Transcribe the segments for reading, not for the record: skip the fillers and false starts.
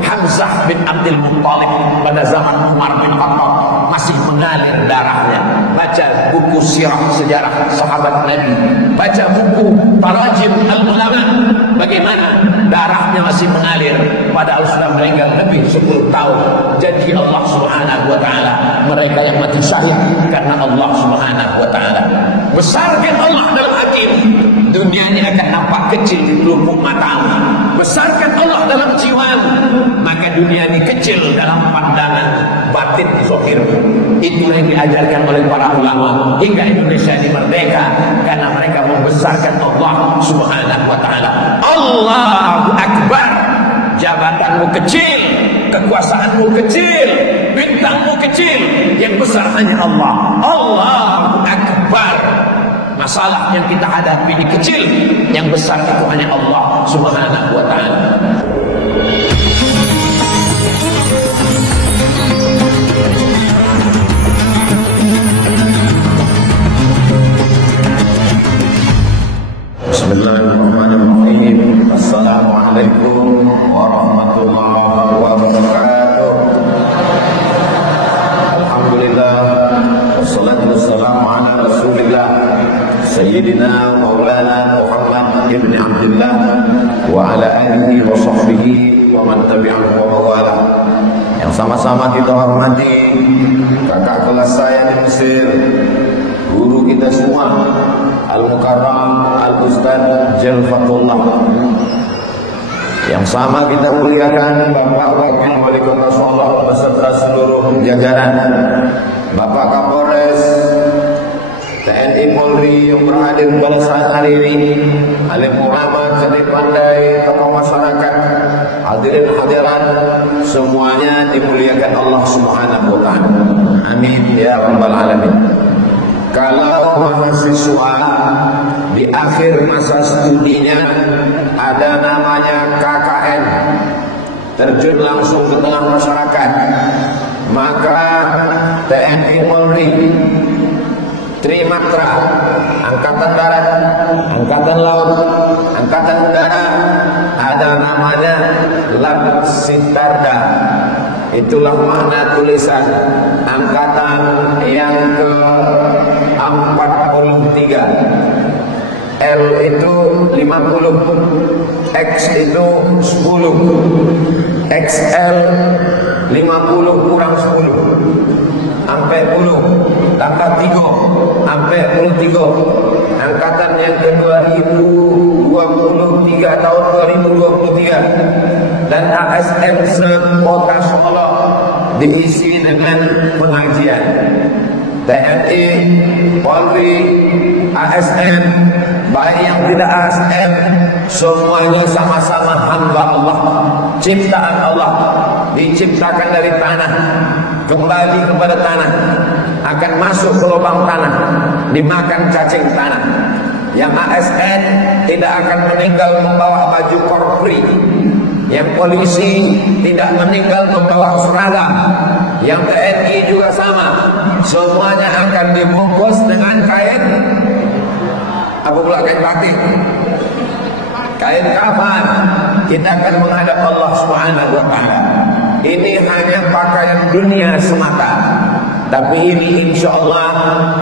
Hamzah bin Abdul Muttalib pada zaman Umar bin Khattab masih mengalir darahnya. Baca buku sirah sejarah sahabat Nabi, baca buku tarajim al-ulama, bagaimana darahnya masih mengalir padahal sudah meninggal lebih 10 tahun. Janji Allah Subhanahu wa taala, mereka yang mati syahid karena Allah Subhanahu wa taala. Besarkan Allah dalam hati, dunianya akan nampak kecil di pelupuk matamu. Besarkan Allah dalam jiwamu, maka dunia ini kecil dalam pandangan batin zahir. Itulah yang diajarkan oleh para ulama hingga Indonesia ini merdeka, karena mereka membesarkan Allah Subhanahu wa taala. Allahu Akbar. Jabatanmu kecil, kekuasaanmu kecil, bintangmu kecil, yang besar hanya Allah. Allahu Akbar. Masalah yang kita hadapi ini kecil, yang besar itu hanya Allah Subhanahu wa taala. Bismillahirrahmanirrahim. Assalamualaikum warahmatullahi wabarakatuh. Alhamdulillah, wassalatu wassalamu ala Rasulillah Sayyidina Maulana Muhammad ibn Abdullah wa ala alihi wa sahbihi wa man tabi'ahu wa wala. Yang sama-sama kita hormati kakak kelas saya di Mesir, guru kita semua, Al-Mukarram Al-Ustaz Jalfatullah. Yang sama kita muliakan Bapak Wakil Wali Kota Solo beserta seluruh jajaran, Bapak Kapolres TNI Polri yang berhadir pada saat hari ini, alim ulama, cerdik pandai, tokoh masyarakat, hadirin hadirat, semuanya dimuliakan Allah Subhanahu wa taala. Amin ya rabbal alamin. Kalau mahasiswa di akhir masa studinya ada namanya KKN, terjun langsung ke tengah masyarakat, maka TNI Polri, Trimatra, Angkatan Darat, Angkatan Laut, Angkatan Udara, ada namanya Latsitarda. Itulah makna tulisan angkatan yang ke-43. L itu 50, X itu 10, XL 50 kurang 10 sampai 10, tambah 3 sampai 23. Angkatan yang ke-2023 tahun 2023, dan ASN se-Kota Solo diisi dengan pengajian. TNI, Polri, ASN, baik yang tidak ASN, semuanya sama-sama hamba Allah, ciptaan Allah, diciptakan dari tanah, kembali kepada tanah, akan masuk ke lubang tanah, dimakan cacing tanah. Yang ASN tidak akan meninggal membawa baju korpri, yang polisi tidak meninggal membawa seragam, yang TNI juga sama, semuanya akan dibungkus dengan kain apa pula, kain batik, kain kafan. Kita akan menghadap Allah Subhanahu wa taala. Ini hanya pakaian dunia semata, tapi ini insya Allah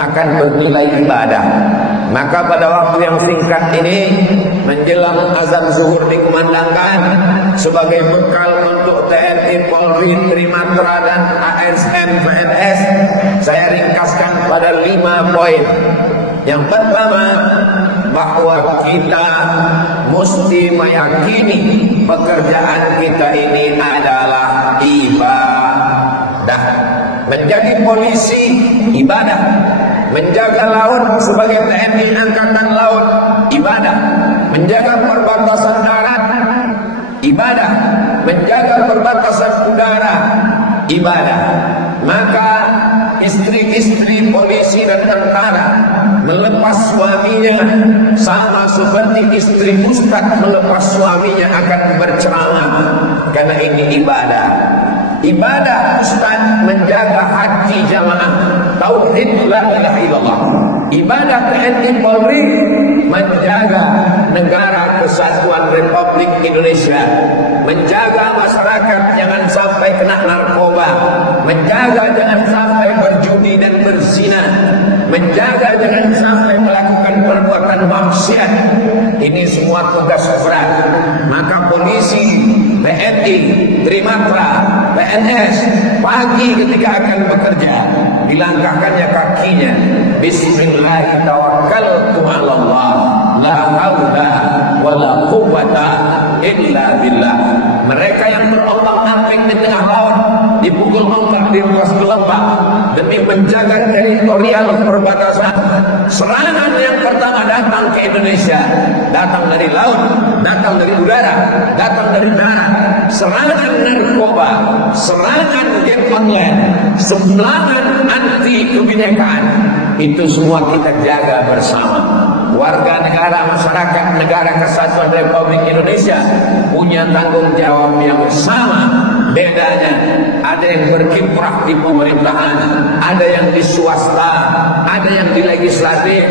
akan bernilai ibadah. Maka pada waktu yang singkat ini, menjelang azan zuhur dikumandangkan, sebagai bekal untuk TNI, Polri, Trimatra, dan ASN, PNS, saya ringkaskan pada 5 poin. Yang pertama, bahwa kita mesti meyakini pekerjaan kita ini adalah ibadah. Menjadi polisi ibadah, menjaga laut sebagai TNI Angkatan Laut ibadah, menjaga perbatasan darat ibadah, menjaga perbatasan udara ibadah. Maka istri-istri polisi dan tentara melepas suaminya sama seperti istri ustaz melepas suaminya akan berceramah, karena ini ibadah. Ibadah ustaz menjaga hati jamaah tauhid la ilaha illallah. Ibadah TNI Polri menjaga negara kesatuan Republik Indonesia, menjaga menjaga jangan sampai berjudi dan berzina, menjaga jangan sampai melakukan perbuatan maksiat. Ini semua tugas berat. Maka polisi, TNI, Trimatra, PNS pagi ketika akan bekerja dilangkahkannya kakinya, Bismillah tawakkaltu 'ala Allah, la haula wala quwwata illa billah. Mereka yang berombang-ambing di tengah laut, dipukul ombak di luas gelombang demi menjaga teritorial perbatasan. Serangan yang pertama datang ke Indonesia, datang dari laut, datang dari udara, datang dari darat. Serangan narkoba, serangan game online, serangan anti kebinekaan, itu semua kita jaga bersama. Warga negara masyarakat negara Kesatuan Republik Indonesia punya tanggung jawab yang sama. Bedanya ada yang berkiprah di pemerintahan, ada yang di swasta, ada yang di legislatif,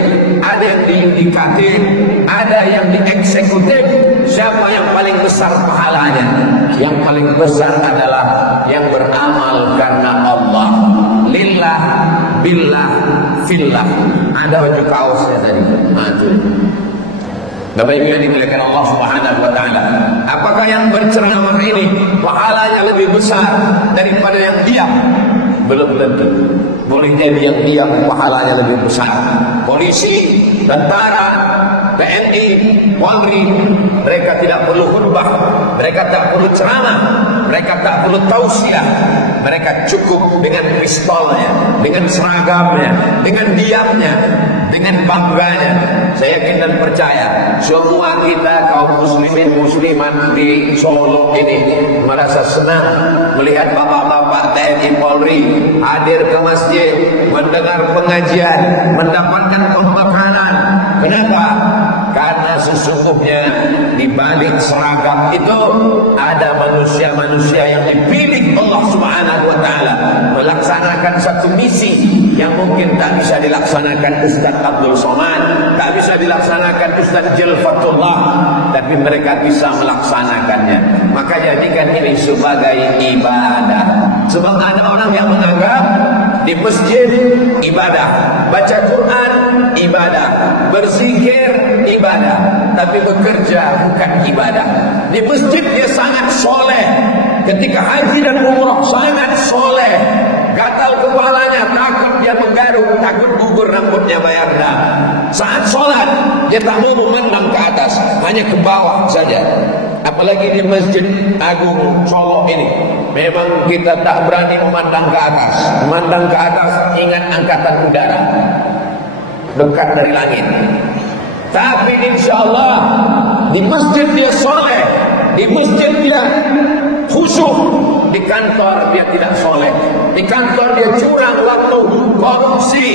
ada yang di yudikatif, ada yang di eksekutif. Siapa yang paling besar pahalanya? Yang paling besar adalah yang beramal karena Allah, lillah, billah, fillah. Ada baju kaosnya tadi. Bapak Ibu yang dimuliakan Allah Subhanahu wa taala, apakah yang berceramah ini pahalanya lebih besar daripada yang diam? Belum tentu. Boleh jadi yang diam pahalanya lebih besar. Polisi, tentara, TNI, Polri, mereka tidak perlu khutbah, mereka tak perlu ceramah, mereka tak perlu tausiah. Mereka cukup dengan pistolnya, dengan seragamnya, dengan diamnya, dengan bangganya. Saya yakin dan percaya semua kita kaum muslimin muslimat di Solo ini merasa senang melihat bapak-bapak TNI Polri hadir ke masjid, mendengar pengajian, mendapatkan pembekalan. Kenapa? Karena sesungguhnya di balik seragam itu ada manusia-manusia yang dipilih Allah Subhanahu wa taala melaksanakan satu misi yang mungkin tak bisa dilaksanakan Ustaz Abdul Somad, tak bisa dilaksanakan Ustaz Jalfatullah, tapi mereka bisa melaksanakannya. Maka jadikan ini sebagai ibadah. Sebab ada orang yang menganggap di masjid ibadah, baca Quran ibadah, berzikir ibadah, tapi bekerja bukan ibadah. Di masjid dia sangat soleh, ketika haji dan umrah sangat soleh, gatal kepalanya, takut dia menggaruk, takut gugur rambutnya bayar dah. Saat sholat dia tak mau memandang ke atas, hanya ke bawah saja. Apalagi di Masjid Agung Solo ini, memang kita tak berani memandang ke atas. Memandang ke atas ingat angkatan udara dekat dari langit. Tapi insya Allah di masjid dia soleh, di masjid dia khusyuk, di kantor dia tidak soleh, di kantor dia curang waktu, korupsi.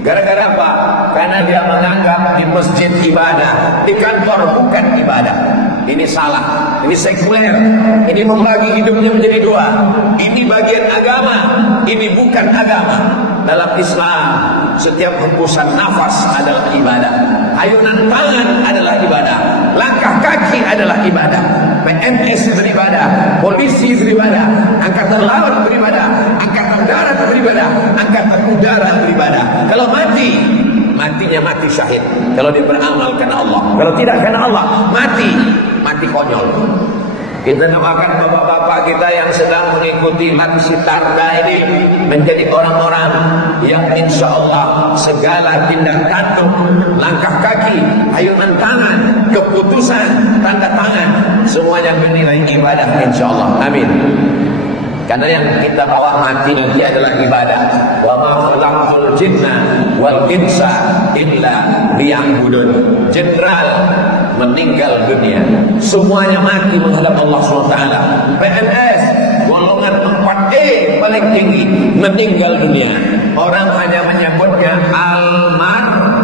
Gara-gara apa? Karena dia menganggap di masjid ibadah, di kantor bukan ibadah. Ini salah, ini sekuler, ini membagi hidupnya menjadi dua. Ini bagian agama, ini bukan agama. Dalam Islam, setiap hembusan nafas adalah ibadah, ayunan tangan adalah ibadah, langkah kaki adalah ibadah, PNS beribadah, polisi beribadah, angkatan laut beribadah, angkatan darat beribadah, angkatan udara beribadah. Kalau mati, matinya mati syahid. Kalau dia beramal karena Allah, kalau tidak karena Allah, mati konyol. Kita doakan bapak-bapak kita yang sedang mengikuti aksi Tarda ini menjadi orang-orang yang insya Allah segala tindak tanduk, langkah kaki, ayunan tangan, keputusan, tanda tangan, semuanya bernilai ibadah insya Allah. Amin. Karena yang kita bawa mati nanti adalah ibadah. Wa ma khalaqtul jinna wal insa illa liya'budun. Jenderal meninggal dunia, semuanya mati menghadap Allah SWT. PNS golongan 4E paling tinggi meninggal dunia. Orang hanya menyebutnya almarhum,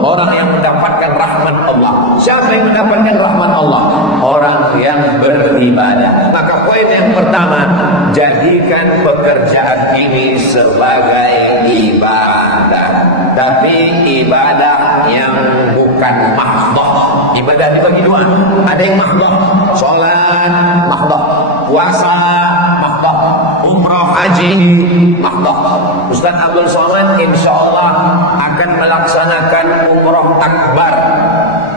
orang yang mendapatkan rahmat Allah. Siapa yang mendapatkan rahmat Allah? Orang yang beribadah. Maka poin yang pertama, jadikan pekerjaan ini sebagai ibadah, tapi ibadah yang bukan mahdoh. Ibadah dibagi dua, ada yang mahdoh, sholat mahdoh, puasa mahdoh, haji mahdoh. Ustaz Abdul Somad insyaallah akan melaksanakan umroh akbar,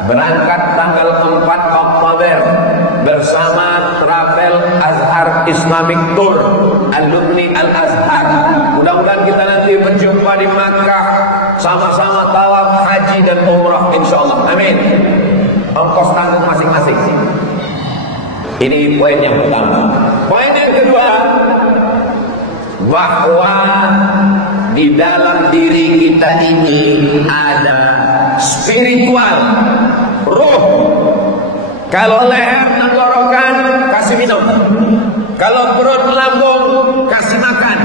berangkat tanggal 4 Oktober bersama Travel Azhar Islamic Tour, alumni Al-Azhar. Mudah-mudahan kita nanti berjumpa di Makkah, sama-sama tawaf haji dan umrah insyaallah. Amin. Ongkos tanggung masing-masing. Ini poin yang pertama. Poin yang kedua, bahwa di dalam diri kita ini ada spiritual, roh. Kalau leher tenggorokan, kasih minum. Kalau perut lambung, kasih makan.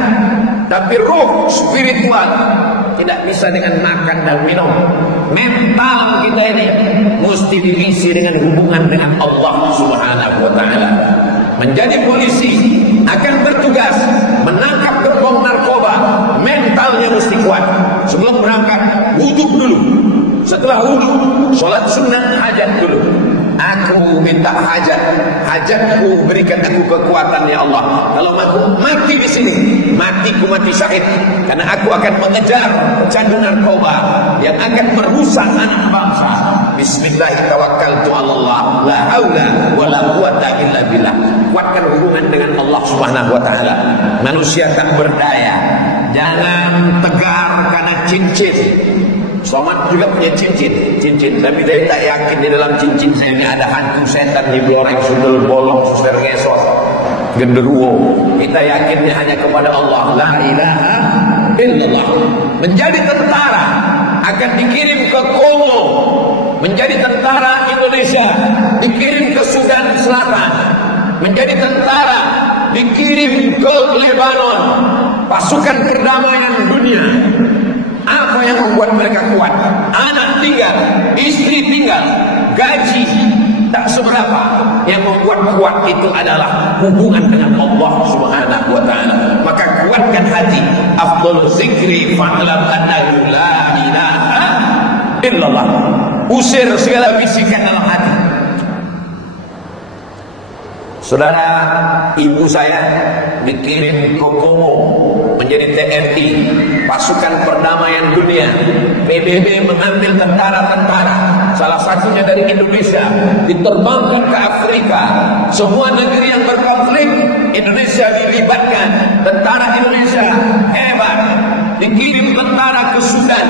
Tapi roh spiritual tidak bisa dengan makan dan minum. Mental kita ini mesti diisi dengan hubungan dengan Allah Subhanahu wa taala. Menjadi polisi akan bertugas menangkap gerbong narkoba, mentalnya mesti kuat. Sebelum berangkat, wudhu dulu. Setelah wudhu, sholat sunnah hajat dulu. Aku minta hajat, hajatku berikan aku kekuatan ya Allah. Kalau aku mati di sini, matiku mati syahid, karena aku akan mengejar pecandu narkoba yang akan merusak anak bangsa. Bismillahirrahmanirrahim. La haula wala quwata illa billah. Kuatkan hubungan dengan Allah Subhanahu wa taala. Manusia tak berdaya. Jangan tegar karena cincin. Somad juga punya cincin, tapi saya tak yakin di dalam cincin saya ini ada hantu setan di bloreng sundul bolong suster ngesot genderuwo. Kita yakinnya hanya kepada Allah. La ilaha illallah. Menjadi tentara akan dikirim ke Kongo, menjadi tentara Indonesia dikirim ke Sudan Selatan, menjadi tentara dikirim ke Lebanon, pasukan perdamaian dunia. Apa yang membuat mereka kuat? Anak tinggal, istri tinggal, gaji tak seberapa. Yang membuat kuat itu adalah hubungan dengan Allah Subhanahu wa taala. Maka kuatkan hati. Afdhalul zikri fa'lam annahu la ilaha illallah. Usir segala bisikan dalam hati. Saudara, ibu saya dikirim ke Kongo menjadi TNI, pasukan perdamaian dunia. PBB mengambil tentara-tentara, salah satunya dari Indonesia, diterbangkan ke Afrika. Semua negeri yang berkonflik, Indonesia dilibatkan. Tentara Indonesia hebat. Dikirim tentara ke Sudan.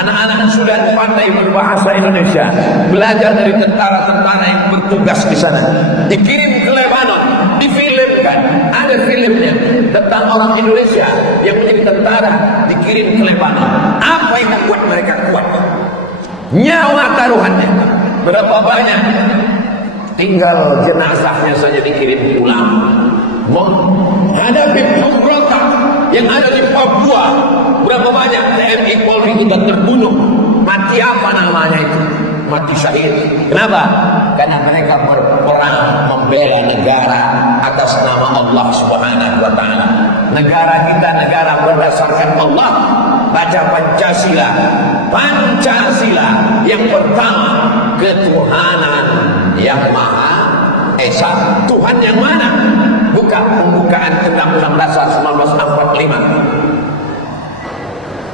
Anak-anak Sudan pandai berbahasa Indonesia, belajar dari tentara-tentara yang bertugas di sana. Dikirim ke Lebanon, difilmkan. Ada filmnya tentang orang Indonesia yang menjadi tentara dikirim ke Lebanon. Apa yang membuat mereka kuat? Nyawa taruhannya. Berapa banyak? Tinggal jenazahnya saja dikirim pulang. Menghadapi pemberontak yang ada di Papua, berapa banyak TNI Polri kita terbunuh? Mati apa namanya itu? Mati syahid. Kenapa? Karena mereka berperang membela negara atas nama Allah Subhanahu wa taala. Negara kita negara berdasarkan Allah. Baca Pancasila. Pancasila yang pertama, ketuhanan yang Maha Esa. Tuhan yang mana? Buka pembukaan Undang-Undang Dasar 1945.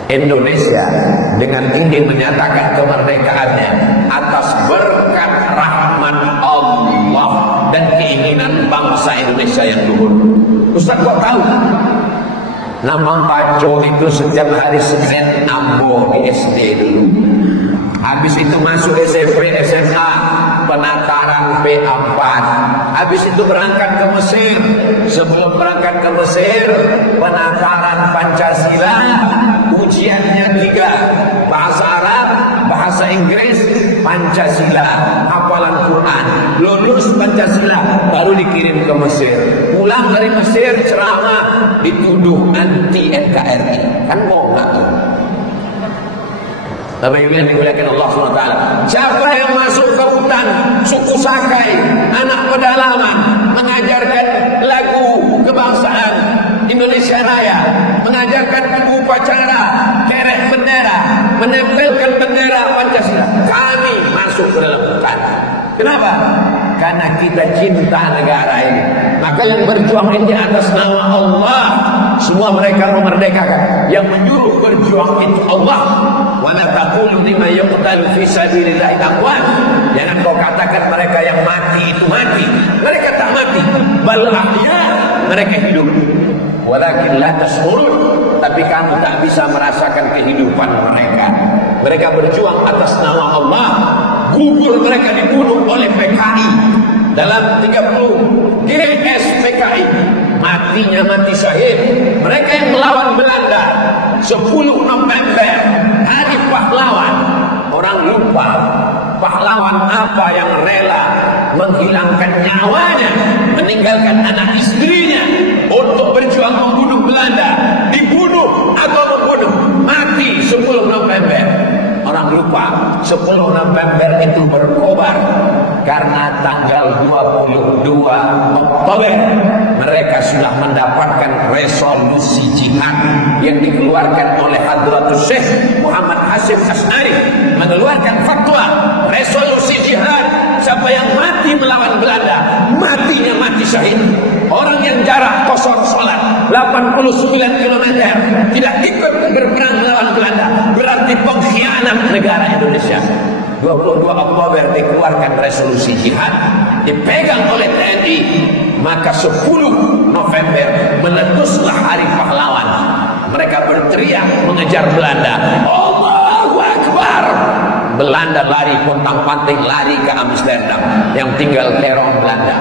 Indonesia dengan ingin menyatakan kemerdekaannya atas berkat rahmat Allah dan keinginan bangsa Indonesia yang luhur. Ustaz kok tahu? Nama Paco itu setiap hari Senin ambo di SD dulu. Habis itu masuk SMP, SMA, penataran P4. Habis itu berangkat ke Mesir. Sebelum berangkat ke Mesir, penataran Pancasila. Ujiannya 3, bahasa Arab, bahasa Inggris, Pancasila, hafalan Quran. Lulus Pancasila, baru dikirim ke Mesir. Pulang dari Mesir, ceramah, dituduh anti NKRI. Kan mau nggak tuh? Bapak Ibu yang dimuliakan Allah SWT. Siapa yang masuk ke hutan suku Sakai, anak pedalaman, mengajarkan lagu kebangsaan Indonesia Raya, mengajarkan upacara kerek bendera, menempelkan bendera Pancasila, kami masuk ke dalam hutan. Kenapa? Karena kita cinta negara ini. Maka yang berjuang ini atas nama Allah, semua mereka memerdekakan. Yang menyuruh berjuang itu Allah. Wa la taqulu liman yuqtalu fi sabilillahi amwat. Jangan kau katakan mereka yang mati itu mati. Mereka tak mati, bal ahya, mereka hidup. Walakin la tashurun, tapi kamu tak bisa merasakan kehidupan mereka. Mereka berjuang atas nama Allah. Gugur mereka dibunuh oleh PKI dalam 30 GS PKI. Matinya mati syahid. Mereka yang melawan Belanda 10 November, hari pahlawan. Orang lupa pahlawan apa yang rela menghilangkan nyawanya, meninggalkan anak istrinya untuk berjuang membunuh Belanda, dibunuh atau membunuh, mati 10 November. Orang lupa 10 November itu berkobar karena tanggal 22 Oktober mereka sudah mendapatkan resolusi jihad yang dikeluarkan oleh Hadratus Syekh Muhammad Hasyim Asy'ari, mengeluarkan fatwa resolusi jihad. Siapa yang mati melawan Belanda, matinya mati syahid. Orang yang jarak kosor sholat 89 km tidak ikut berperang melawan Belanda, berarti pengkhianat negara Indonesia. 22 Oktober dikeluarkan resolusi jihad, dipegang oleh TNI. Maka 10 November meletuslah hari pahlawan. Mereka berteriak mengejar Belanda, Allahu Akbar. Belanda lari pontang-panting, lari ke Amsterdam. Yang tinggal terong Belanda.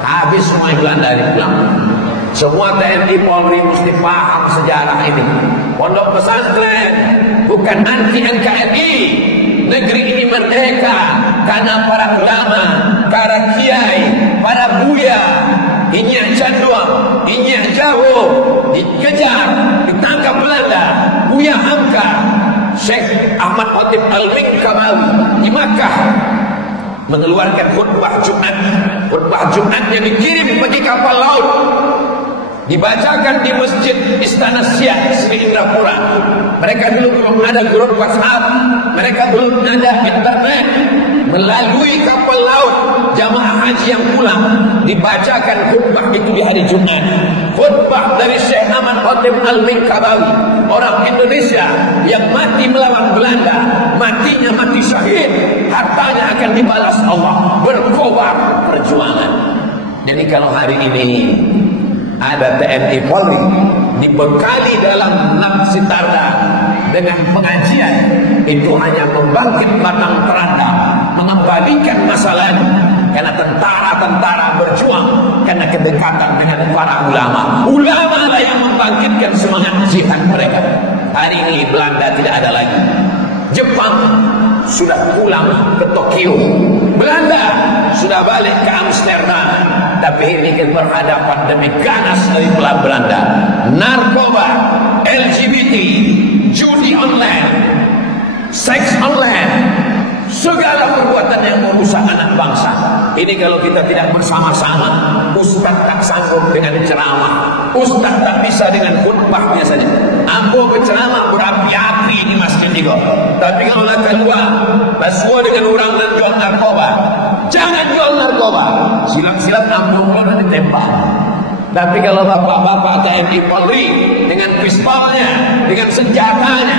Habis semua Belanda pulang. Semua TNI Polri mesti paham sejarah ini. Pondok pesantren bukan anti NKRI. Negeri ini merdeka karena para ulama, para kiai, para buya, Inyah Canduang, Inyah Jawo dikejar, ditangkap Belanda. Buya Hamka, Syekh Ahmad Khatib Al-Minkabawi di Makkah mengeluarkan khutbah Jumat. Khutbah Jumatnya dikirim pergi kapal laut, dibacakan di Masjid Istana Siak Sri Indrapura. Mereka dulu belum ada grup WhatsApp, mereka belum ada internet. Melalui kapal laut jamaah haji yang pulang dibacakan khutbah itu di hari Jumat. Khutbah dari Syekh Ahmad Khatib Al-Minkabawi, orang Indonesia yang mati melawan Belanda, matinya mati syahid, hartanya akan dibalas Allah, berkobar perjuangan. Jadi kalau hari ini ada TNI Polri dibekali dalam Naksitarda dengan pengajian, itu hanya membangkit batang teranda, mengembalikan masalahnya. Karena tentara-tentara berjuang karena kedekatan dengan para ulama. Ulama lah yang membangkitkan semangat jihad mereka. Hari ini Belanda tidak ada lagi. Jepang sudah pulang ke Tokyo. Belanda sudah balik ke Amsterdam. Tapi ini kita berhadapan demi ganas dari belah Belanda. Narkoba, LGBT, judi online, seks online, segala perbuatan yang merusak anak bangsa. Ini kalau kita tidak bersama-sama, ustaz tak sanggup dengan ceramah, ustaz tak bisa dengan khutbahnya saja. Ambo berceramah berapi-api di masjid juga. Tapi kalau nak keluar, bersua dengan orang dan jual narkoba, jangan jual narkoba. Silap-silap ambo dan ditembak. Tapi kalau bapak-bapak TNI Polri dengan pistolnya, dengan senjatanya,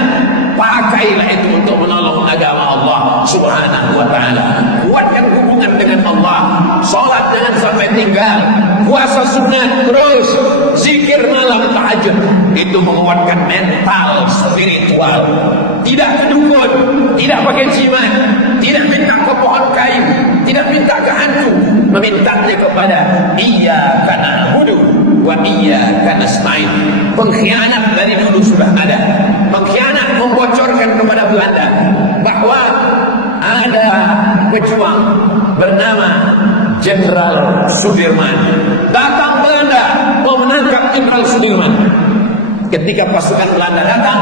pakailah itu untuk menolong agama Allah Subhanahu wa ta'ala. Kuatkan hubungan dengan Allah. Salat jangan sampai tinggal. Puasa sunat terus. Zikir malam tahajud. Itu menguatkan mental spiritual. Tidak ke dukun, tidak pakai jimat, tidak minta ke pohon kayu, tidak minta ke hantu, memintanya kepada Iyyaka na'budu wa iyyaka nasta'in. Pengkhianat dari dulu sudah ada. Pengkhianat membocorkan kepada Belanda bahwa ada pejuang bernama Jenderal Sudirman. Datang Belanda mau menangkap Jenderal Sudirman. Ketika pasukan Belanda datang,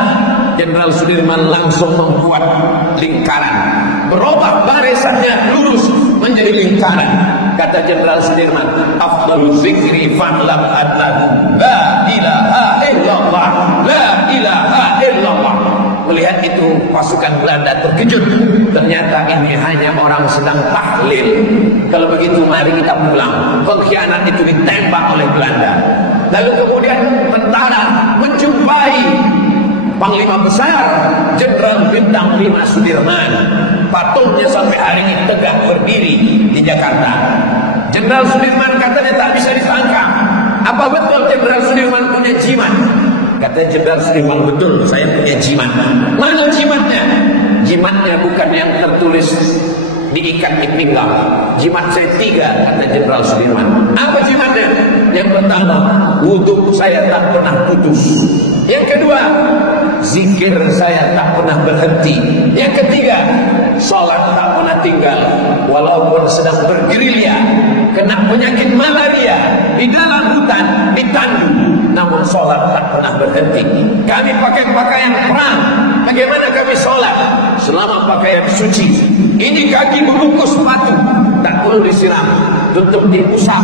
Jenderal Sudirman langsung membuat lingkaran, berubah barisannya lurus menjadi lingkaran. Kata Jenderal Sudirman, afdalu zikri fa'lam annahu la ilaha illallah, la ilaha illallah. Melihat keadaan itu pasukan Belanda terkejut. Ternyata ini hanya orang sedang tahlil. Kalau begitu mari kita pulang. Pengkhianat itu ditembak oleh Belanda. Lalu kemudian tentara menjumpai Panglima Besar Jenderal Bintang 5 Sudirman. Patungnya sampai hari ini tegak berdiri di Jakarta. Jenderal Sudirman katanya tak bisa ditangkap. Apa betul Jenderal Sudirman punya jimat? Kata Jenderal Sudirman, betul, saya punya jimat. Mana jimatnya? Jimatnya bukan yang tertulis diikat di pinggang. Jimat saya 3, kata Jenderal Sudirman. Apa jimatnya? Yang pertama, wudhu saya tak pernah putus. Yang kedua, zikir saya tak pernah berhenti. Yang ketiga, sholat tak pernah tinggal. Walaupun sedang bergerilya, kena penyakit malaria di dalam hutan, ditandu, namun sholat tak pernah berhenti. Kami pakai pakaian perang. Bagaimana kami sholat? Selama pakaian suci. Ini kaki membungkus sepatu, tak perlu disiram, tutup diusap.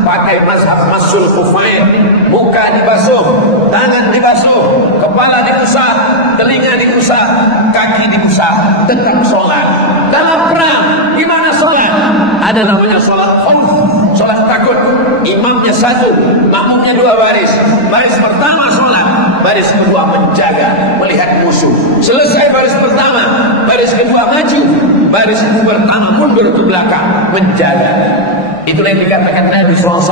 Pakai mazhab masul kufair. Muka dibasuh, tangan dibasuh, kepala diusap, telinga diusap, kaki diusap. Tetap sholat. Dalam perang, gimana sholat? Ada namanya sholat khauf, sholat takut. Imamnya 1, makmumnya 2 baris. Baris pertama sholat, baris kedua menjaga, melihat musuh. Selesai baris pertama, baris kedua maju, baris pertama mundur ke belakang, menjaga. Itulah yang dikatakan Nabi SAW,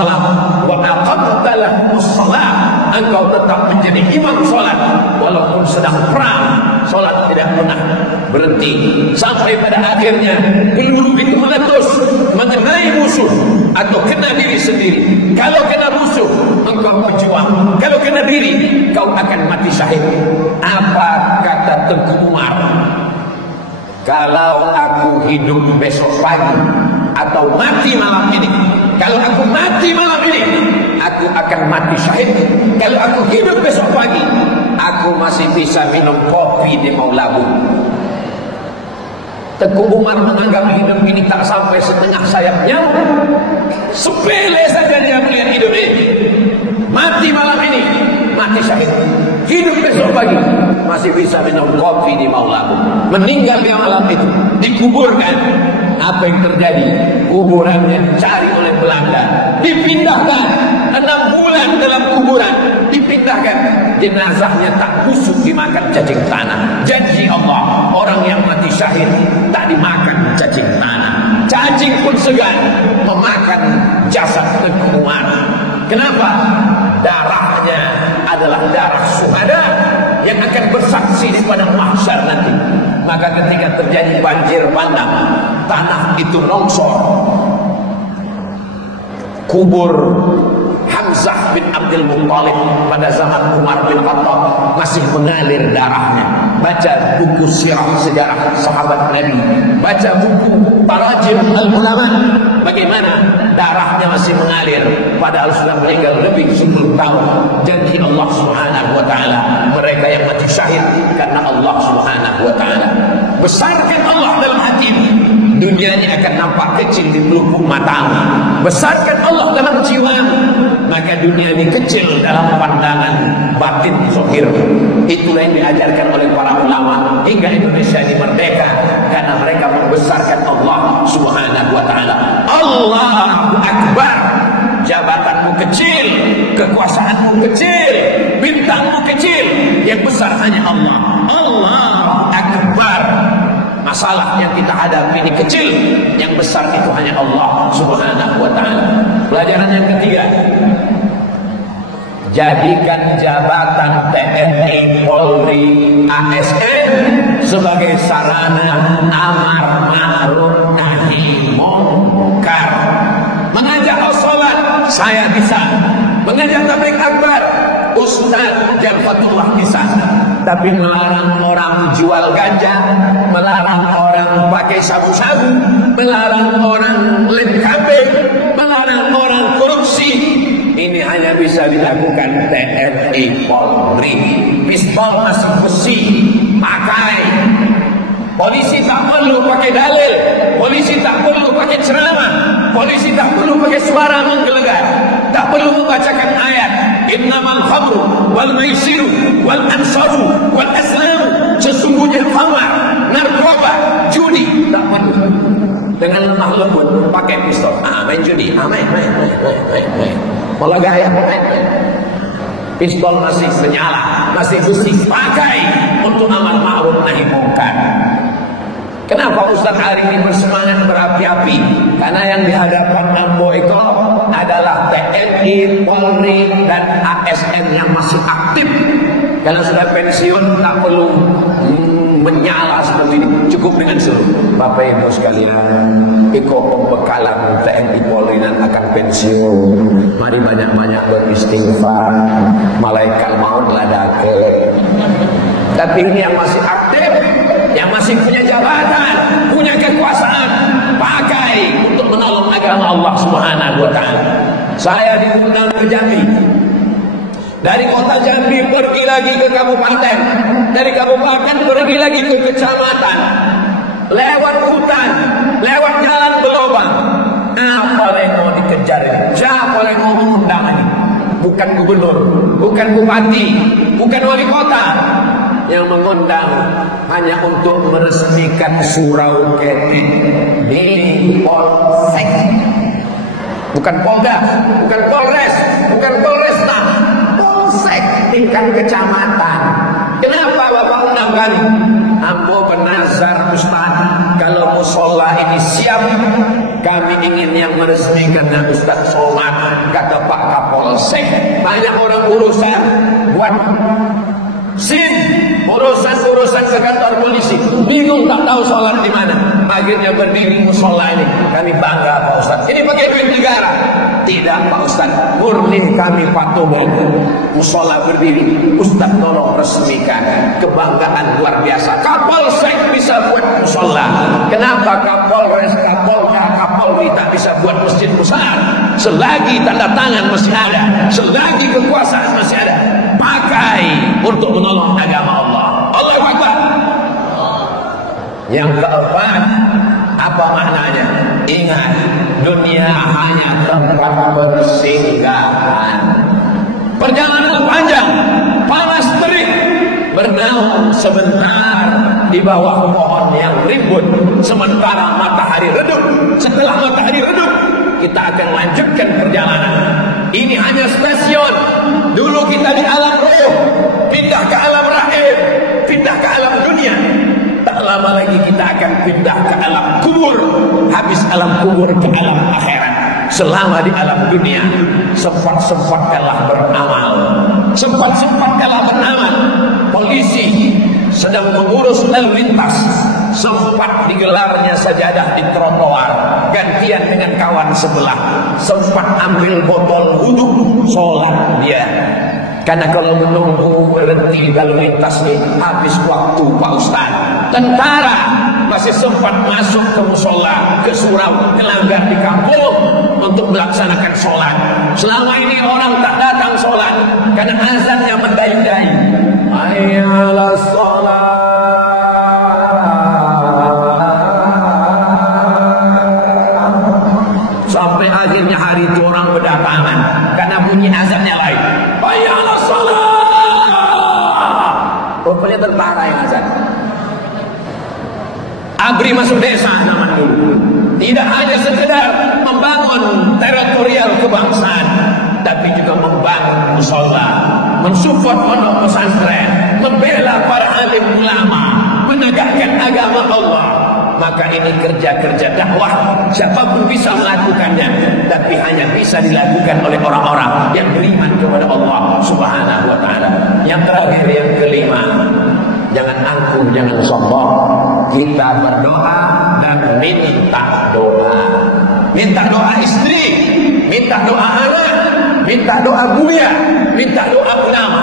wa aqamta lahumus shalah, engkau tetap menjadi imam sholat walaupun sedang perang. Sholat tidak pernah berhenti sampai pada akhirnya peluru itu meletus mengenai musuh atau kena diri sendiri. Kalau kena musuh, engkau berjuang. Kalau kena diri, kau akan mati syahid. Apa kata Tengku Umar? Kalau aku hidup besok pagi atau mati malam ini, kalau aku mati malam ini, aku akan mati syahid. Kalau aku hidup besok pagi, aku masih bisa minum kopi di Maulabu. Tengku Umar menganggap hidup ini tak sampai setengah sayap nyamuk. Sepele saja dia melihat hidup ini. Mati malam ini, mati syahid. Hidup besok pagi, masih bisa minum kopi di Maulabu. Meninggal di malam itu, dikuburkan. Apa yang terjadi? Kuburannya dicari oleh Belanda, dipindahkan 6 bulan dalam kuburan, dipindahkan. Jenazahnya tak busuk dimakan cacing tanah. Janji Allah, orang yang mati syahid tak dimakan cacing tanah. Cacing pun segan memakan jasad Tengku Umar. Kenapa? Darahnya adalah darah syuhada yang akan bersaksi di padang mahsyar nanti. Maka ketika terjadi banjir bandang, tanah itu longsor, kubur Hamzah bin Abdul Muttalib pada zaman Umar bin Khattab masih mengalir darahnya. Baca buku sirah sejarah sahabat Nabi, baca buku Tarajim al-Ulama, bagaimana darahnya masih mengalir padahal sudah meninggal lebih 10 tahun. Janji Allah Subhanahu wa taala, mereka yang mati syahid karena Allah Subhanahu wa taala. Besarkan Allah dalam hatimu, dunia ini akan nampak kecil di pelupuk matamu. Besarkan Allah dalam jiwamu, maka dunia ini kecil dalam pandangan batin zahir. Itulah yang diajarkan oleh para ulama hingga Indonesia ini merdeka, karena mereka membesarkan Allah Subhanahu wa taala. Allahu Akbar. Jabatanmu kecil, kekuasaanmu kecil, bintangmu kecil, yang besar hanya Allah. Allahu Akbar. Masalah yang kita hadapi ini kecil, yang besar itu hanya Allah Subhanahu wa taala. Pelajaran yang ketiga, jadikan jabatan TNI, Polri, ASN sebagai sarana amar ma'ruf nahi munkar. Mengajak sholat saya bisa, mengajak tabligh akbar Ustaz Jalfatullah bisa, tapi melarang orang jual ganja, melarang orang pakai sabu-sabu, melarang orang lem kambing, melarang orang korupsi, ini hanya bisa dilakukan TNI, Polri. Pistol masih besi pakai. Polisi tak perlu pakai dalil, polisi tak perlu pakai ceramah, polisi tak perlu pakai suara menggelegar, tak perlu membacakan ayat innamal khamru wal maisiru wal ansabu wal aslamu. Sesungguhnya sesungguhnya khamar, narkoba, judi tak peduli. Dengan lemah lembut pakai pistol, main judi, main. Malah gaya main. Pistol masih menyala, masih besi, pakai untuk amal ma'ruf nahi mungkar. Kenapa Ustaz hari ini bersemangat berapi-api? Karena yang di hadapan Ambo itu adalah TNI, Polri, dan ASN yang masih aktif. Kalau sudah pensiun tak perlu menyala seperti ini, cukup dengan seluruh Bapak Ibu sekalian. Iko pembekalan TNI Polri dan akan pensiun. Mari banyak-banyak beristighfar. Malaikat maut ladake. Tapi ini yang masih aktif, yang masih punya jabatan, punya kekuasaan, pakai untuk menolong agama Allah Subhanahu wa taala. Saya diundang ke Jambi. Dari kota Jambi pergi lagi ke kabupaten, dari kabupaten pergi lagi ke kecamatan, lewat hutan, lewat jalan berlubang. Apa yang mau dikejar ini? Siapa yang mau mengundang ini? Bukan gubernur, bukan bupati, bukan wali kota. Yang mengundang hanya untuk meresmikan surau kete di Polsek, bukan Polda, bukan Polres, bukan Polresta, Polsek tingkat kecamatan. Kenapa Bapak undang kami? Ambo bernazar Ustaz, kalau musola ini siap, kami ingin yang meresmikannya Ustaz sholat. Kata Pak Kapolsek, banyak orang urusan buat SIM, urusan ke kantor polisi, bingung tak tahu sholat di mana. Akhirnya berdiri musola ini. Kami bangga Pak Ustaz. Ini pakai duit negara? Tidak Pak Ustaz, murni kami patungan. Musola berdiri, Ustaz tolong resmikan. Kebanggaan luar biasa. Kapolsek bisa buat musola. Kenapa Kapolres, Kapolda, Kapolri tak bisa buat masjid besar? Selagi tanda tangan masih ada, selagi kekuasaan masih ada, pakai untuk menolong agama Allah. Allahu Akbar. Yang keempat, apa maknanya? Ingat, dunia hanya tempat persinggahan. Perjalanan panjang, panas terik, bernaung sebentar di bawah pohon yang rimbun, sementara matahari redup. Setelah matahari redup, kita akan lanjutkan perjalanan. Ini hanya stasiun. Dulu kita di alam ruh, pindah ke alam rahim, pindah ke alam dunia. Tak lama lagi kita akan pindah ke alam kubur. Habis alam kubur ke alam akhirat. Selama di alam dunia, sempat-sempatkanlah beramal. Sempat-sempatkanlah beramal. Polisi sedang mengurus lalu lintas, sempat digelarnya sajadah di trotoar, gantian dengan kawan sebelah. Sempat ambil botol wudhu, sholat dia. Karena kalau menunggu berhenti lalu lintas ini habis waktu Pak Ustaz. Tentara masih sempat masuk ke musola, ke surau, ke langgar di kampung untuk melaksanakan sholat. Selama ini orang tak datang sholat karena azannya mendai-dai. Hayyalah sholat. Sampai akhirnya hari itu orang berdatangan karena bunyi azannya lain. Hayyalah sholat. Rupanya tentara yang azan. Abri masuk desa zaman dulu. Tidak hanya sekedar membangun teritorial kebangsaan, tapi juga membangun musola, mensupport pondok pesantren, membela para alim ulama, menegakkan agama Allah. Maka ini kerja-kerja dakwah, siapapun bisa melakukannya, tapi hanya bisa dilakukan oleh orang-orang yang beriman kepada Allah Subhanahu wa taala. Yang terakhir, yang kelima, jangan angkuh, jangan sombong. Kita berdoa dan minta doa. Minta doa istri, minta doa anak, minta doa buya, minta doa ulama.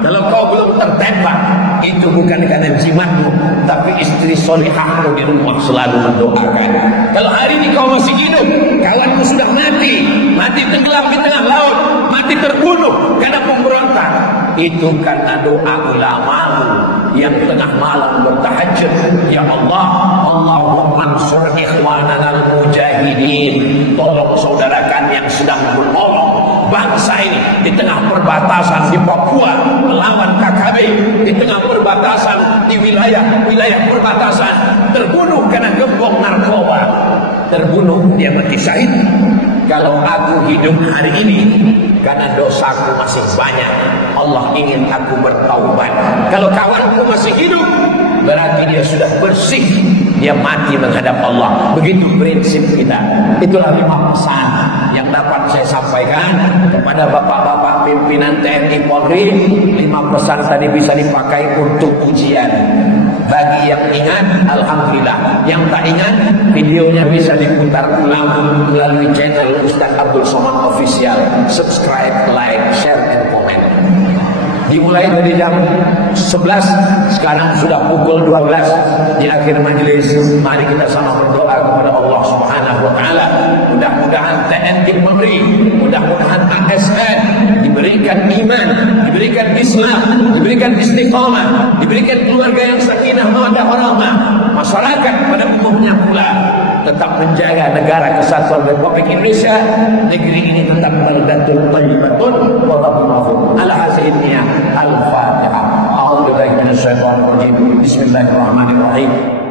Kalau kau belum tertembak, itu bukan karena jimatmu, tapi istri solihahmu di rumah selalu mendoakan. Kalau hari ini kau masih hidup, kawanmu sudah mati, mati tenggelam di tengah laut, mati terbunuh karena pemberontak, itu karena doa ulamamu yang tengah malam bertahajud. Ya Allah, Allahumma ansur ikhwanana al-mujahidin. Tolong saudara kami yang sedang menolong bangsa ini di tengah perbatasan di Papua melawan KKB, di tengah perbatasan di wilayah perbatasan, terbunuh karena gembong narkoba, terbunuh dia mati syahid. Kalau aku hidup hari ini karena dosaku masih banyak, Allah ingin aku bertaubat. Kalau kawanku masih hidup, berarti dia sudah bersih, dia mati menghadap Allah. Begitu prinsip kita. Itulah 5 pesan yang dapat saya sampaikan kepada bapak-bapak pimpinan TNI Polri. 5 pesan tadi bisa dipakai untuk ujian. Bagi yang ingat, alhamdulillah. Yang tak ingat, videonya bisa diputar ulang melalui channel Ustaz Abdul Somad Official. Subscribe, like, share, and comment. Dimulai dari jam 11, sekarang sudah pukul 12 di akhir majelis. Mari kita sama berdoa kepada Allah Subhanahu wa taala. Mudah-mudahan TNI Polri, mudah-mudahan ASN diberikan iman, diberikan Islam, diberikan istiqamah, diberikan keluarga yang sakinah mawaddah warahmah. Masyarakat pada umumnya pula tetap menjaga negara kesatuan Republik Indonesia. Negeri ini tetap baldatun thayyibatun wa rabbul ghafur. Ala hadhihi al-Fatihah. A'udzu billahi minasyaitonir rajim. Bismillahirrahmanirrahim.